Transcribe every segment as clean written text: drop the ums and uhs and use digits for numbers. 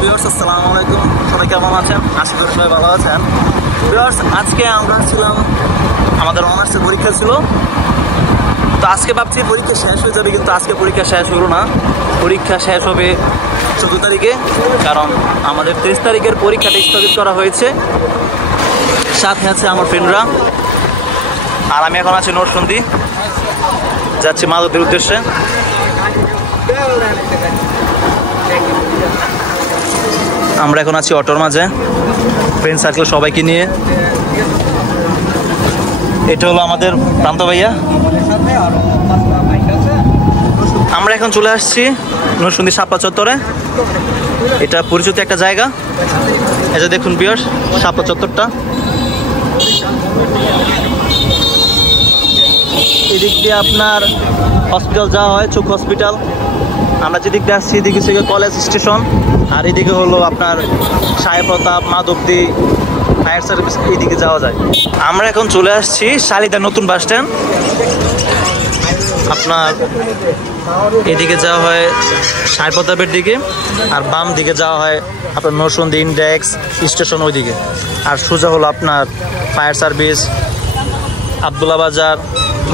Viewers আসসালামু আলাইকুম, সবাই কেমন আছেন? আশা করি সবাই ভালো আছেন। ভিউয়ার্স, আজকে আমরা ছিলাম, আমাদের অনার্সের পরীক্ষা ছিল। তো আজকে ভাবছি পরীক্ষা শেষ হয়ে যাবে, কিন্তু আজকে পরীক্ষা শেষ হলো না। পরীক্ষা শেষ হবে 14 তারিখে, কারণ আমাদের 23 তারিখের পরীক্ষাটা স্থগিত করা হয়েছে। সাথে আছে আমার ফ্রেন্ডরা, আর আমি এখন আছি নরসিংদী, যাচ্ছি মাদকদের উদ্দেশ্যে। আমরা এখন আছি অটোর মাঝে, ফ্রেন্ড সার্কেল সবাইকে নিয়ে। এটা হলো আমাদের প্রান্ত ভাইয়া। আমরা এখন চলে আসছি নরসিংদী শাপলা চত্বরে। এটা পরিচিত একটা জায়গা। এই যে দেখুন ভিউয়ার্স, শাপলা চত্বরটা। এদিক দিয়ে আপনার হসপিটাল যাওয়া হয়, চোখ হসপিটাল। আমরা যেদিক দিয়ে আসছি এদিকে হচ্ছে কলেজ স্টেশন, আর এদিকে হলো আপনার সাহেব প্রতাপ, মাধবদী ফায়ার সার্ভিস, এইদিকে যাওয়া যায়। আমরা এখন চলে আসছি শালিদার নতুন বাস স্ট্যান্ড। আপনার এদিকে যাওয়া হয় সাহেব প্রতাপের দিকে, আর বাম দিকে যাওয়া হয় আপনার নরসিংদী ইন্ডেক্স স্টেশন ওইদিকে। আর সোজা হলো আপনার ফায়ার সার্ভিস, আবদুল্লা বাজার,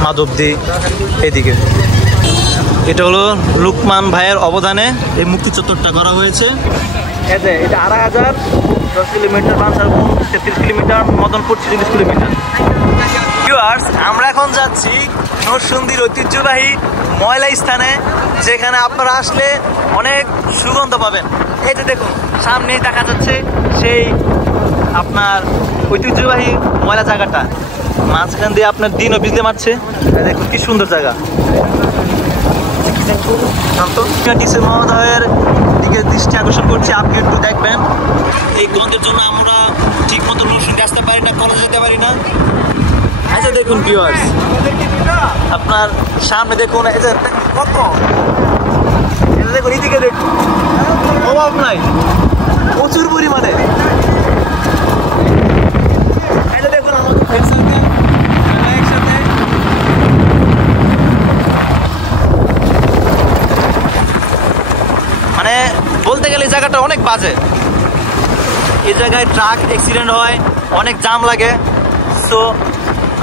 মাধবদী এদিকে। এটা হলো লুকমান ভাইয়ের অবদানে এই মুক্তি চত্বরটা করা হয়েছে। এটা 2510 kilometre, 33 kilometre, Madanpur 40 kilometre. Viewers, আমরা এখন যাচ্ছি নরসিংদীর ঐতিহ্যবাহী ময়লা স্থানে, যেখানে আপনারা আসলে অনেক সুগন্ধ পাবেন। এই যে দেখুন, সামনেই দেখা যাচ্ছে সেই আপনার ঐতিহ্যবাহী ময়লা জায়গাটা। মাঝখান দিয়ে আপনার দিনও বিজলি মারছে। দেখুন কি সুন্দর জায়গা। ডিসি মহোদয়ের দিকে দৃষ্টি আকর্ষণ করছি, আপনি একটু দেখবেন। এই গন্ধের জন্য আমরা ঠিক মতো নরসিংদী আসতে পারি না, কলেজে যেতে পারি না। আচ্ছা দেখুন ভিউয়ার্স, আপনার সামনে দেখুন, এই যে কত, দেখুন এইদিকে দেখুন, অভাব নাই, প্রচুর পরিমাণে। দেখুন আমাদের একসাথে মানে বলতে গেলে এই জায়গাটা অনেক বাজে। এই জায়গায় ট্রাক অ্যাক্সিডেন্ট হয়, অনেক জাম লাগে। সো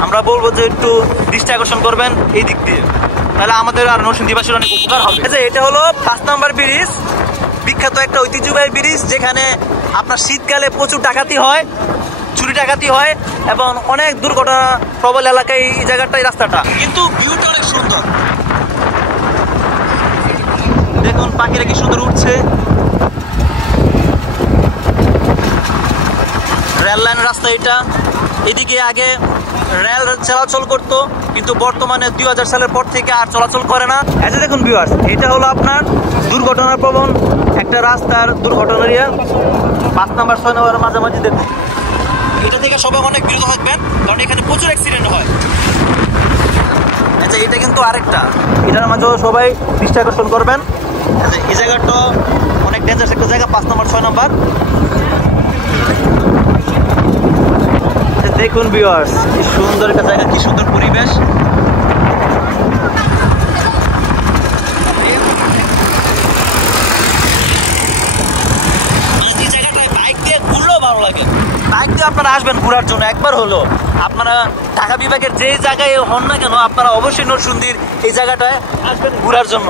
আমরা বলবো যে একটু দৃষ্টি আকর্ষণ করবেন এই দিক দিয়ে, তাহলে আমাদের আর নরসিংদীবাসীর অনেক উপকার হবে। এটা হলো 5 নম্বর ব্রিজ, বিখ্যাত একটা ঐতিহ্যবাহী ব্রিজ, যেখানে আপনার শীতকালে প্রচুর ডাকাতি হয়, চুরি ডাকাতি হয়, এবং অনেক দুর্ঘটনা প্রবল এলাকায় এই জায়গাটাই, রাস্তাটা। কিন্তু ভিউটা অনেক সুন্দর। দেখুন পাখিরা কি সুন্দর উঠছে। রেল লাইনের রাস্তা এটা। এদিকে আগে রেল চলাচল করতো, কিন্তু বর্তমানে 2000 সালের পর থেকে আর চলাচল করে না। আচ্ছা দেখুন ভিউয়ার্স, এটা হলো আপনার দুর্ঘটনার প্রবণ একটা রাস্তার দুর্ঘটনার 5 নম্বর 6 নম্বরের মাঝামাঝি। দেখুন এটা থেকে সবাই অনেক বিরত থাকবেন, কারণ এখানে প্রচুর অ্যাক্সিডেন্ট হয়। আচ্ছা এটা কিন্তু আরেকটা, এটার মাঝেও সবাই দৃষ্টি আকর্ষণ করবেন। আচ্ছা এই জায়গাটা অনেক ডেঞ্জারাস একটা জায়গা, 5 নম্বর 6 নম্বর। দেখুন ভিউয়ার্স, কি সুন্দর একটা জায়গা, কি সুন্দর পরিবেশ। এই জায়গাটায় বাইক দিয়ে ঘুরলেও ভালো লাগে। বাইক দিয়ে আপনারা আসবেন ঘোরার জন্য, একবার হলো আপনারা ঢাকা বিভাগের যে জায়গায় হন না কেন, আপনারা অবশ্যই নরসিংদীর এই জায়গাটায় আসবেন ঘোরার জন্য,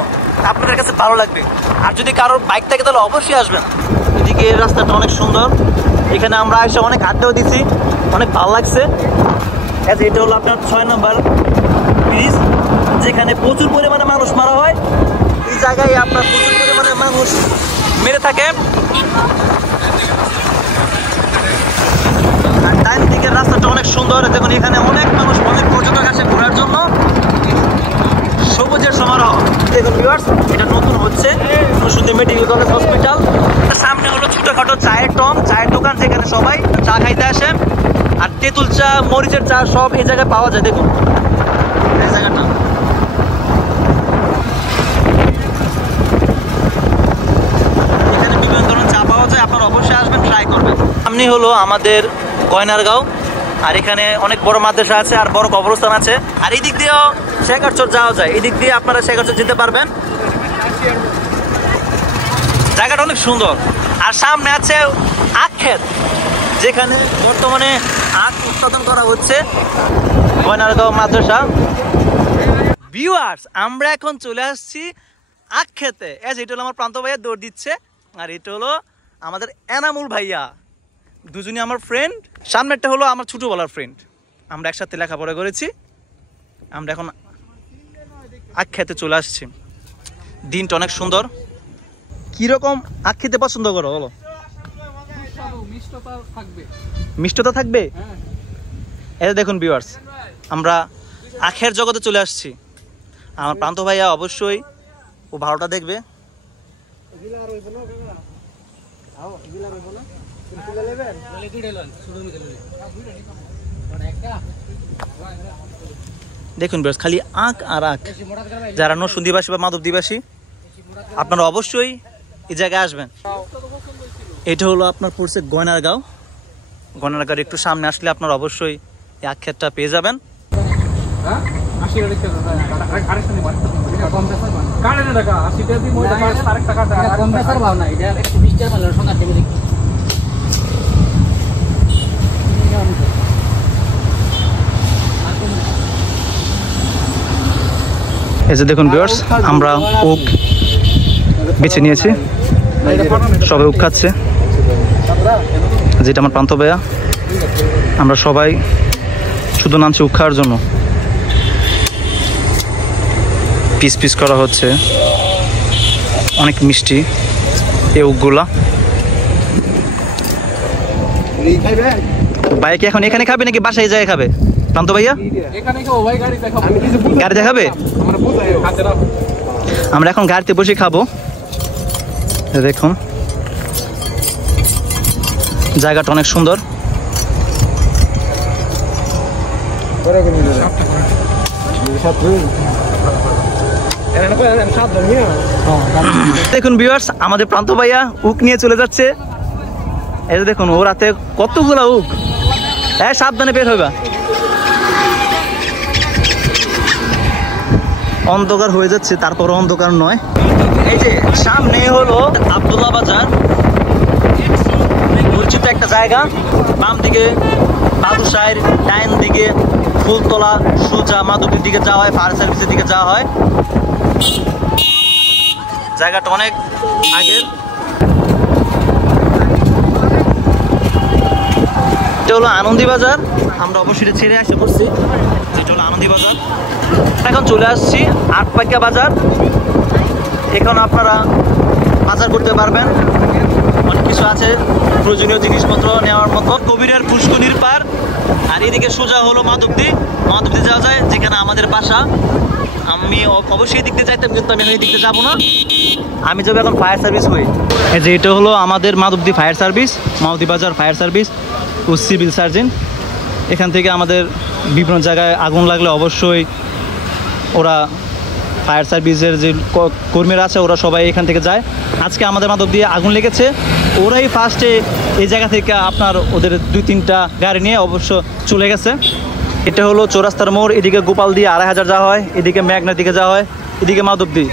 আপনাদের কাছে ভালো লাগবে। আর যদি কারোর বাইক থাকে তাহলে অবশ্যই আসবেন। এদিকে এই রাস্তাটা অনেক সুন্দর, এখানে আমরা এসে অনেক আড্ডাও দিচ্ছি, অনেক ভালো লাগছে। এটা হলো আপনার 6 নম্বর ব্রিজ, যেখানে প্রচুর পরিমাণে মানুষ মারা হয়। এই জায়গায় আপনার প্রচুর পরিমাণে মানুষ মেরে থাকে। আর ডান দিকের রাস্তাটা অনেক সুন্দর। দেখুন এখানে অনেক মানুষ, অনেক পর্যটক আসে ঘোরার জন্য। সবুজের সমারোহ। দেখুন ভিউয়ার্স, এটা নতুন হচ্ছে নরসিংদী মেডিকেল কলেজ হসপিটাল। সামনে হলো ছোটখাটো চায়ের দোকান, যেখানে সবাই চা খাইতে আসে। আর তেঁতুল চা, মরিচের চা সব এই জায়গায় পাওয়া যায়। দেখুন এই জায়গাটা, এখানে বিভিন্ন ধরনের চা পাওয়া যায়, আপনারা অবশ্যই আসবেন, ট্রাই করবেন। সামনে হলো আমাদের গয়নারগাঁও, আর এখানে অনেক বড় মাদ্রাসা আছে, আর বড় কবরস্থান আছে। আর এই দিক দিয়েও শেখারচর যাওয়া যায়, এই দিক দিয়ে আপনারা শেখারচর যেতে পারবেন। জায়গাটা অনেক সুন্দর। আর সামনে আছে আখ ক্ষেত, যেখানে বর্তমানে আখ উৎপাদন করা হচ্ছে। গয়নারগাঁও মাদ্রাসা। ভিউয়ার্স, আমরা এখন চলে আসছি আখ খেতে। এটা হলো আমার প্রান্ত ভাইয়া দৌড় দিচ্ছে, আর এটা হলো আমাদের এনামুল ভাইয়া, দুজনই আমার ফ্রেন্ড। সামনেরটা হলো আমার ছোটবেলার ফ্রেন্ড, আমরা একসাথে লেখাপড়া করেছি। আমরা এখন আখ খেতে চলে আসছি। দিনটা অনেক সুন্দর। কিরকম আখ খেতে পছন্দ করো বলো? মিষ্টতা থাকবে। এই দেখুন ভিউয়ার্স, আমরা আখের জগতে চলে আসছি। আমার প্রান্ত ভাইয়া অবশ্যই ও ভালোটা দেখবে। দেখুন ভিউয়ার্স, খালি আখ আর আখ। যারা নরসিংদীবাসী বা মাধবদীবাসী, আপনারা অবশ্যই এই জায়গায় আসবেন। এটা হলো আপনার পড়ছে গয়নারগাঁও। গয়নারগাঁওর একটু সামনে আসলে আপনারা অবশ্যই এই আখ ক্ষেতটা পেয়ে যাবেন। এই যে দেখুন ভিউয়ার্স, আমরা ওক বেছে নিয়েছি, সবাই ওক খাচ্ছে। যেটা আমার প্রান্ত ভাইয়া, আমরা সবাই শুধু নামছি ওক খাওয়ার জন্য। পিস পিস করা হচ্ছে, অনেক মিষ্টি এই ঊকগুলা। ভাই কি এখন এখানে খাবে নাকি বাসায় যায় খাবে? প্রান্ত ভাইয়া গাড়ি দেখাবে, আমরা এখন গাড়িতে বসে খাবো। দেখুন জায়গাটা অনেক সুন্দর। দেখুন ভিউয়ার্স, আমাদের প্রান্ত ভাইয়া উক নিয়ে চলে যাচ্ছে। এই যে দেখুন, ও রাতে কতগুলা উক। হ্যাঁ, সাবধানে বের হইবা। অন্ধকার হয়ে যাচ্ছে, তারপর অন্ধকার নয়। এই যে সামনে হলো আব্দুল্লাহ বাজার, পরিচিত একটা জায়গা। বাম দিকে বাবুশাহের, ডাইন দিকে ফুলতলা, সোজা মাধবীর দিকে যাওয়া হয়, ফায়ার সার্ভিসের দিকে যাওয়া হয়। জায়গাটা অনেক আগের। এটা হলো আনন্দী বাজার। আমরা অবশ্যই ছেড়ে আসতে পড়ছি, যেটা হলো আনন্দী বাজার। এখন চলে আসছি আটপাকিয়া বাজার। এখানে আপনারা বাজার করতে পারবেন, অনেক কিছু আছে প্রয়োজনীয় জিনিসপত্র নেওয়ার মতো। কবিরের পুষ্কনির পার। আর এদিকে সোজা হলো মাধবদী। মাধবদী যাওয়া যায়, যেখানে আমাদের বাসা। আমি অবশ্যই দেখতে চাইতাম, কিন্তু আমি এখন দেখতে যাবো না। আমি যাবো এখন ফায়ার সার্ভিস হয়ে। এই যে এটা হলো আমাদের মাধবদী ফায়ার সার্ভিস, মাধবদী বাজার ফায়ার সার্ভিস ও সিভিল সার্জন। এখান থেকে আমাদের বিভিন্ন জায়গায় আগুন লাগলে অবশ্যই ওরা ফায়ার সার্ভিসের যে কর্মীরা আছে, ওরা সবাই এখান থেকে যায়। আজকে আমাদের মাধবদী আগুন লেগেছে, ওরাই ফার্স্টে এই জায়গা থেকে আপনার ওদের 2-3টা গাড়ি নিয়ে অবশ্য চলে গেছে। এটা হলো চৌরাস্তার মোড়। এদিকে গোপাল দিয়ে 2500 যাওয়া হয়, এদিকে মেঘনার দিকে যাওয়া হয়, এদিকে মাধবদী,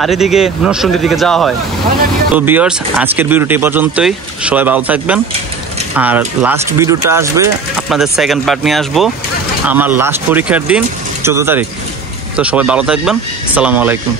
আর এদিকে নরসিংদীর দিকে যাওয়া হয়। তো ভিউয়ার্স, আজকের ভিডিওটি এই পর্যন্তই। সবাই ভালো থাকবেন। আর লাস্ট ভিডিওটা আসবে, আপনাদের সেকেন্ড পার্ট নিয়ে আসবো আমার লাস্ট পরীক্ষার দিন 14 তারিখ। তো সবাই ভালো থাকবেন। আসসালামু আলাইকুম।